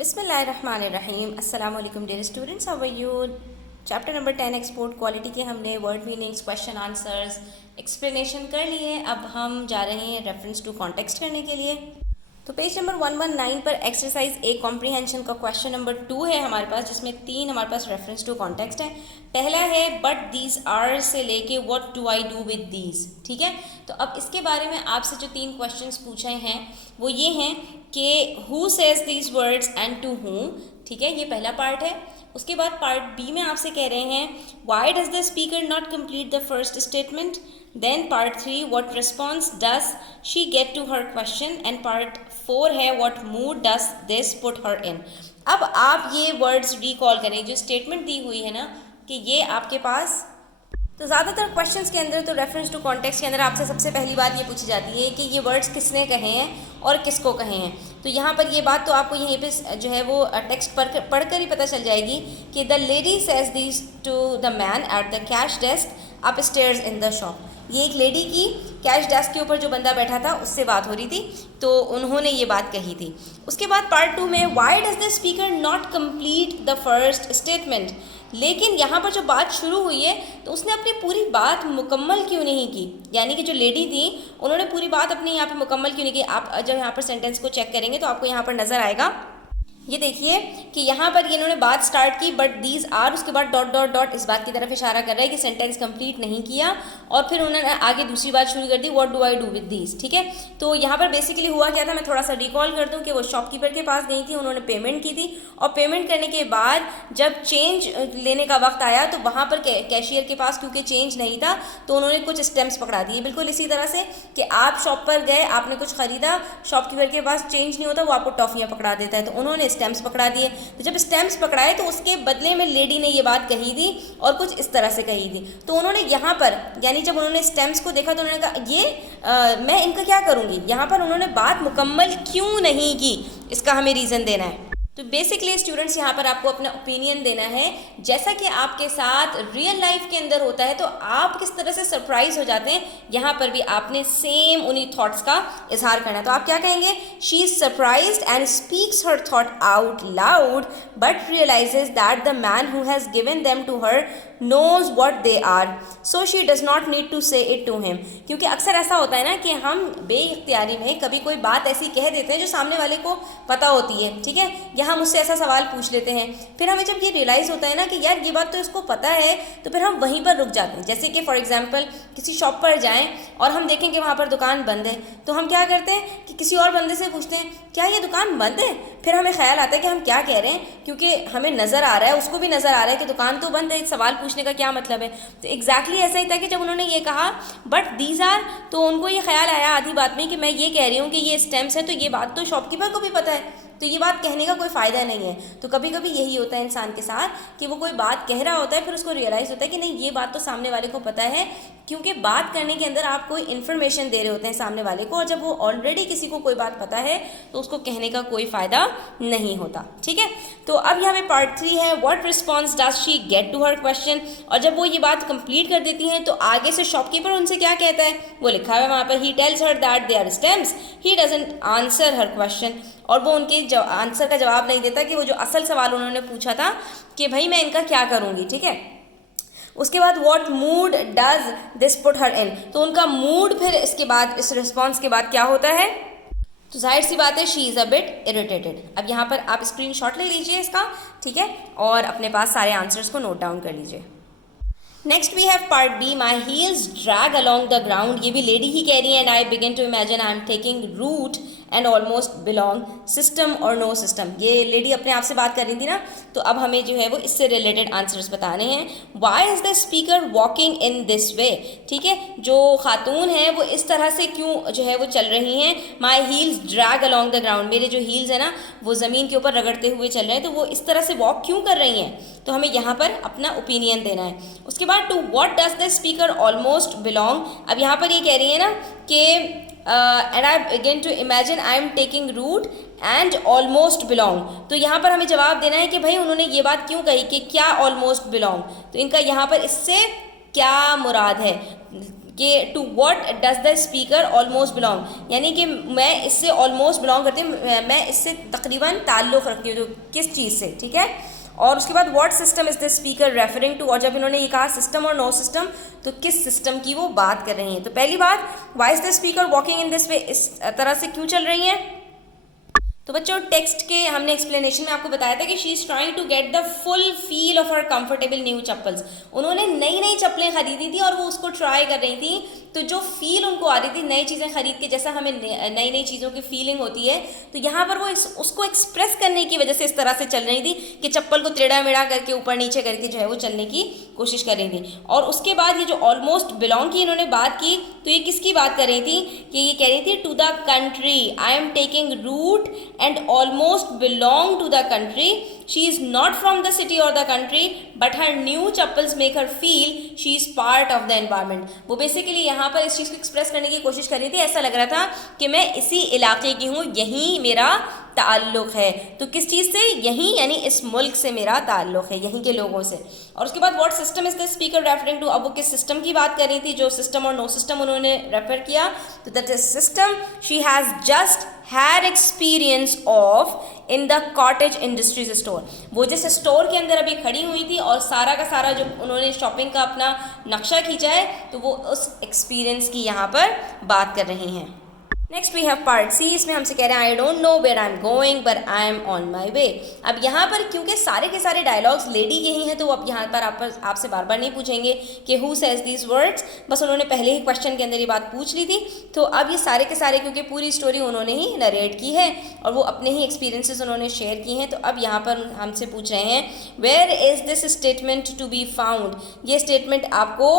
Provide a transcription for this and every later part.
बिस्मिल्लाहिर्रहमानिर्रहीम। अस्सलाम वालेकुम dear students, how are you. Chapter number 10 export quality के हमने word meanings, question answers, explanation कर लिए। अब हम जा रहे हैं रेफरेंस टू कॉन्टेक्स्ट करने के लिए। तो पेज नंबर 119 पर एक्सरसाइज ए कॉम्प्रीहेंशन का क्वेश्चन नंबर 2 है हमारे पास, जिसमें 3 हमारे पास रेफरेंस टू कॉन्टेक्स्ट है। पहला है बट दीज आर से लेके what do I do with these. ठीक है, तो अब इसके बारे में आपसे जो 3 क्वेश्चंस पूछे हैं वो ये हैं कि who says these words and to whom। ठीक है, ये पहला पार्ट है। उसके बाद पार्ट बी में आपसे कह रहे हैं why does the speaker not complete the first statement. Then part 3 what response does she get to her question. And part 4 है what mood does this put her in. अब आप ये वर्ड्स रिकॉल करें, जो स्टेटमेंट दी हुई है ना कि ये आपके पास, तो ज़्यादातर क्वेश्चंस के अंदर तो रेफरेंस टू कॉन्टेक्स्ट के अंदर आपसे सबसे पहली बात ये पूछी जाती है कि ये वर्ड्स किसने कहे हैं और किसको कहे हैं। तो यहाँ पर ये बात तो आपको यहीं पे जो है वो टेक्स्ट पढ़कर ही पता चल जाएगी कि the lady says this to the man at the cash desk upstairs in the shop. ये एक लेडी की कैश डेस्क के ऊपर जो बंदा बैठा था उससे बात हो रही थी, तो उन्होंने ये बात कही थी। उसके बाद पार्ट 2 में Y does the speaker not complete the first statement. लेकिन यहाँ पर जो बात शुरू हुई है तो उसने अपनी पूरी बात मुकम्मल क्यों नहीं की, यानी कि जो लेडी थी उन्होंने पूरी बात अपनी यहाँ पे मुकम्मल क्यों नहीं की। आप जब यहाँ पर सेंटेंस को चेक करेंगे तो आपको यहाँ पर नज़र आएगा, ये देखिए कि यहाँ पर ये इन्होंने बात स्टार्ट की बट दीज आर, उसके बाद डॉट डॉट डॉट इस बात की तरफ इशारा कर रहा है कि सेंटेंस कंप्लीट नहीं किया, और फिर उन्होंने आगे दूसरी बात शुरू कर दी what do I do with these. ठीक है, तो यहाँ पर बेसिकली हुआ क्या था, मैं थोड़ा सा रिकॉल कर दूँ कि वो शॉपकीपर के पास गई थी, उन्होंने पेमेंट की थी, और पेमेंट करने के बाद जब चेंज लेने का वक्त आया तो वहाँ पर कैशियर के पास क्योंकि चेंज नहीं था तो उन्होंने कुछ स्टैम्प्स पकड़ा दिए। बिल्कुल इसी तरह से कि आप शॉप पर गए, आपने कुछ ख़रीदा, शॉपकीपर के पास चेंज नहीं होता, वो आपको टॉफ़ियाँ पकड़ा देता है, तो उन्होंने स्टैम्प्स पकड़ा दिए। तो जब स्टैम्प्स पकड़ाए तो उसके बदले में लेडी ने ये बात कही थी और कुछ इस तरह से कही थी। तो उन्होंने यहाँ पर, यानी जब उन्होंने स्टैम्प्स को देखा तो उन्होंने कहा ये मैं इनका क्या करूँगी। यहाँ पर उन्होंने बात मुकम्मल क्यों नहीं की, इसका हमें रीज़न देना है। तो बेसिकली स्टूडेंट्स यहाँ पर आपको अपना ओपिनियन देना है, जैसा कि आपके साथ रियल लाइफ के अंदर होता है तो आप किस तरह से सरप्राइज हो जाते हैं, यहाँ पर भी आपने सेम उन्हीं थॉट्स का इजहार करना है। तो आप क्या कहेंगे, she is surprised and speaks her thought out loud but realises that the man who has given them to her knows what they are so she does not need to say it to him। क्योंकि अक्सर ऐसा होता है ना कि हम बेइख्तियारी में कभी कोई बात ऐसी कह देते हैं जो सामने वाले को पता होती है। ठीक है, या हम उससे ऐसा सवाल पूछ लेते हैं, फिर हमें जब ये रियलाइज़ होता है ना कि यार ये बात तो इसको पता है, तो फिर हम वहीं पर रुक जाते हैं। जैसे कि फॉर एग्जाम्पल किसी शॉप पर जाएँ और हम देखें कि वहाँ पर दुकान बंद है, तो हम क्या करते हैं कि किसी और बंदे से पूछते हैं क्या ये दुकान बंद है। फिर हमें ख्याल आता है कि हम क्या कह रहे हैं, क्योंकि हमें नज़र आ रहा है, उसको भी नज़र आ रहा है कि दुकान तो बंद है, सवाल पूछने का क्या मतलब है। तो एग्जैक्टली ऐसा ही था कि जब उन्होंने ये कहा बट दीज आर, तो उनको ये ख्याल आया आधी बात में कि मैं ये कह रही हूँ कि ये स्टैम्प्स है, तो ये बात तो शॉपकीपर को भी पता है, तो ये बात कहने का कोई फ़ायदा नहीं है। तो कभी कभी यही होता है इंसान के साथ कि वो कोई बात कह रहा होता है, फिर उसको रियलाइज़ होता है कि नहीं ये बात तो सामने वाले को पता है, क्योंकि बात करने के अंदर आप कोई इन्फॉर्मेशन दे रहे होते हैं सामने वाले को, और जब वो ऑलरेडी किसी को कोई बात पता है तो उसको कहने का कोई फ़ायदा नहीं होता। ठीक है, तो अब यहाँ पे पार्ट 3 है what response does she get to her question. और जब वो ये बात कंप्लीट कर देती हैं तो आगे से शॉपकीपर उनसे क्या कहता है, वो लिखा हुआ है वहाँ पर, he tells her that they are stamps, he doesn't answer her question. और वो उनके आंसर का जवाब नहीं देता कि वो जो असल सवाल उन्होंने पूछा था कि भाई मैं इनका क्या करूँगी। ठीक है, उसके बाद what mood does this put her in, तो उनका मूड फिर इसके बाद, इस रिस्पॉन्स के बाद क्या होता है, तो जाहिर सी बात है she is a bit irritated. अब यहाँ पर आप स्क्रीनशॉट ले लीजिए इसका, ठीक है, और अपने पास सारे आंसर्स को नोट डाउन कर लीजिए। Next we have part B, my heels drag along the ground. ये भी लेडी ही कह रही है, and I begin to imagine I am taking root and almost belong, system और नो सिस्टम। ये लेडी अपने आप से बात कर रही थी ना, तो अब हमें जो है वो इससे रिलेटेड आंसर्स बताने हैं। Why is the speaker walking in this way. ठीक है, जो खातून है वो इस तरह से क्यों जो है वो चल रही हैं। My heels drag along the ground, मेरे जो हील्स है ना वो ज़मीन के ऊपर रगड़ते हुए चल रहे हैं, तो वो इस तरह से वॉक क्यों कर रही हैं, तो हमें यहाँ पर अपना ओपिनियन देना है। उसके बाद to what does the speaker almost belong. अब यहाँ पर ये कह रही है ना कि and I begin to imagine I am taking root and almost belong, तो यहाँ पर हमें जवाब देना है कि भाई उन्होंने ये बात क्यों कही कि क्या ऑलमोस्ट बिलोंग, तो इनका यहाँ पर इससे क्या मुराद है। कि to what does the speaker almost belong, यानी कि मैं इससे ऑलमोस्ट बिलोंग करती हूँ, मैं इससे तकरीबन ताल्लुक़ रखती हूँ, तो किस चीज़ से, ठीक है। और उसके बाद what system is the speaker referring to, और जब इन्होंने ये कहा सिस्टम और नो सिस्टम, तो किस सिस्टम की वो बात कर रही हैं। तो पहली बात, why is the speaker walking in this वे, इस तरह से क्यों चल रही हैं। तो बच्चों टेक्स्ट के हमने एक्सप्लेनेशन में आपको बताया था कि she is trying to get the full feel of her comfortable new chappals, उन्होंने नई नई चप्पलें खरीदी थी और वो उसको ट्राई कर रही थी, तो जो फील उनको आ रही थी नई चीज़ें खरीद के, जैसा हमें नई नई चीज़ों की फीलिंग होती है, तो यहाँ पर वो उसको एक्सप्रेस करने की वजह से इस तरह से चल रही थी कि चप्पल को टेढ़ा मेढ़ा करके ऊपर नीचे करके जो है वो चलने की कोशिश कर रही थी। और उसके बाद ये जो ऑलमोस्ट बिलोंग की इन्होंने बात की, तो ये किसकी बात कर रही थी कि ये कह रही थी to the country, I am taking root and almost belong to the country, she is not from the city or the country but her new chappals make her feel she is part of the environment. वो basically यहाँ पर इस चीज़ को express करने की कोशिश कर रही थी, ऐसा लग रहा था कि मैं इसी इलाके की हूँ, यहीं मेरा ताल्लुक़ है। तो किस चीज़ से, यहीं यानी इस मुल्क से मेरा ताल्लुक़ है, यहीं के लोगों से। और उसके बाद what system is the speaker referring to, अब वो किस सिस्टम की बात कर रही थी, जो सिस्टम और नो सिस्टम उन्होंने रेफर किया, तो that is system she has just had experience of in the cottage industries store, वो जिस स्टोर के अंदर अभी खड़ी हुई थी और सारा का सारा जो उन्होंने शॉपिंग का अपना नक्शा खींचा है, तो वो उस एक्सपीरियंस की यहाँ पर बात कर रही हैं। Next we have part C, इसमें हमसे कह रहे हैं I don't know where I am going but I am on my way. अब यहाँ पर क्योंकि सारे के सारे डायलॉग्स लेडी के ही हैं, तो अब यहाँ पर आपसे बार बार नहीं पूछेंगे कि हु सेज दीज वर्ड्स, बस उन्होंने पहले ही क्वेश्चन के अंदर ये बात पूछ ली थी। तो अब ये सारे के सारे क्योंकि पूरी स्टोरी उन्होंने ही नरेट की है और वो अपने ही एक्सपीरियंसेस उन्होंने शेयर की हैं, तो अब यहाँ पर हमसे पूछ रहे हैं where is this statement to be found, ये स्टेटमेंट आपको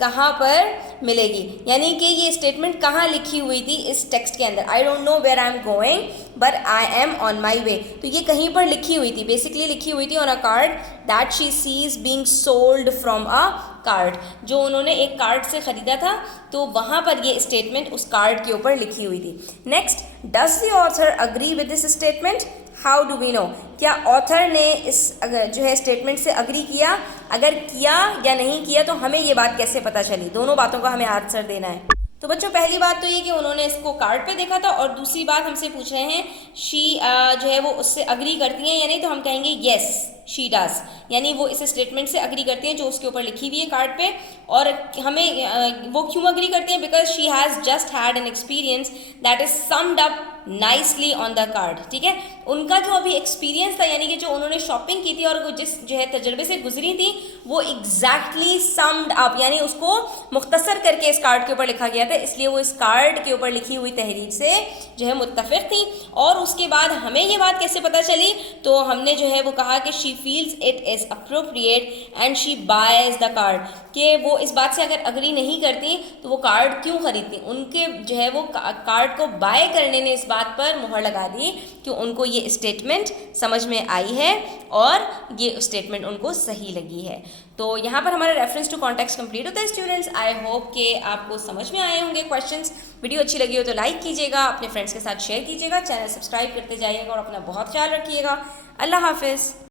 कहाँ पर मिलेगी, यानी कि ये स्टेटमेंट कहाँ लिखी हुई थी इस टेक्स्ट के अंदर। I don't know where I am going but I am on my way, तो ये कहीं पर लिखी हुई थी, बेसिकली लिखी हुई थी on a card that she sees being sold from a card, जो उन्होंने एक कार्ड से ख़रीदा था, तो वहाँ पर ये स्टेटमेंट उस कार्ड के ऊपर लिखी हुई थी। Next, does the author agree with this statement, how do we know, क्या ऑथर ने इस जो है स्टेटमेंट से अग्री किया, अगर किया या नहीं किया तो हमें ये बात कैसे पता चली, दोनों बातों का हमें आंसर देना है। तो बच्चों पहली बात तो ये कि उन्होंने इसको कार्ड पे देखा था, और दूसरी बात हमसे पूछ रहे हैं शी जो है वो उससे अग्री करती हैं या नहीं, तो हम कहेंगे येस शी डज, यानी वो इस स्टेटमेंट से अग्री करती हैं जो उसके ऊपर लिखी हुई है कार्ड पे। और हमें वो क्यों अग्री करती हैं, because she has just had an experience that is summed up nicely on the card, ठीक है। उनका जो अभी एक्सपीरियंस था, यानी कि जो उन्होंने शॉपिंग की थी और वो जिस जो है तजर्बे से गुजरी थी, वो एग्जैक्टली समड अप, यानी उसको मुख्तसर करके इस कार्ड के ऊपर लिखा गया था, इसलिए वो इस कार्ड के ऊपर लिखी हुई तहरीर से जो है मुत्तफिक थी। और उसके बाद हमें ये बात कैसे पता चली, तो हमने जो है वो कहा कि she feels it is appropriate and she boys the card, कि वो इस बात से अगर अग्री नहीं करती तो वो कार्ड क्यों खरीदती, उनके जो है वो कार्ड को बाय करने ने इस बात पर मुहर लगा दी कि उनको ये स्टेटमेंट समझ में आई है और ये स्टेटमेंट उनको सही लगी है। तो यहाँ पर हमारा रेफरेंस टू कॉन्टेक्स्ट कंप्लीट होता है स्टूडेंट्स। आई होप कि आपको समझ में आए होंगे क्वेश्चंस। वीडियो अच्छी लगी हो तो लाइक कीजिएगा, अपने फ्रेंड्स के साथ शेयर कीजिएगा, चैनल सब्सक्राइब करते जाइएगा और अपना बहुत ख्याल रखिएगा। अल्लाह हाफिज़।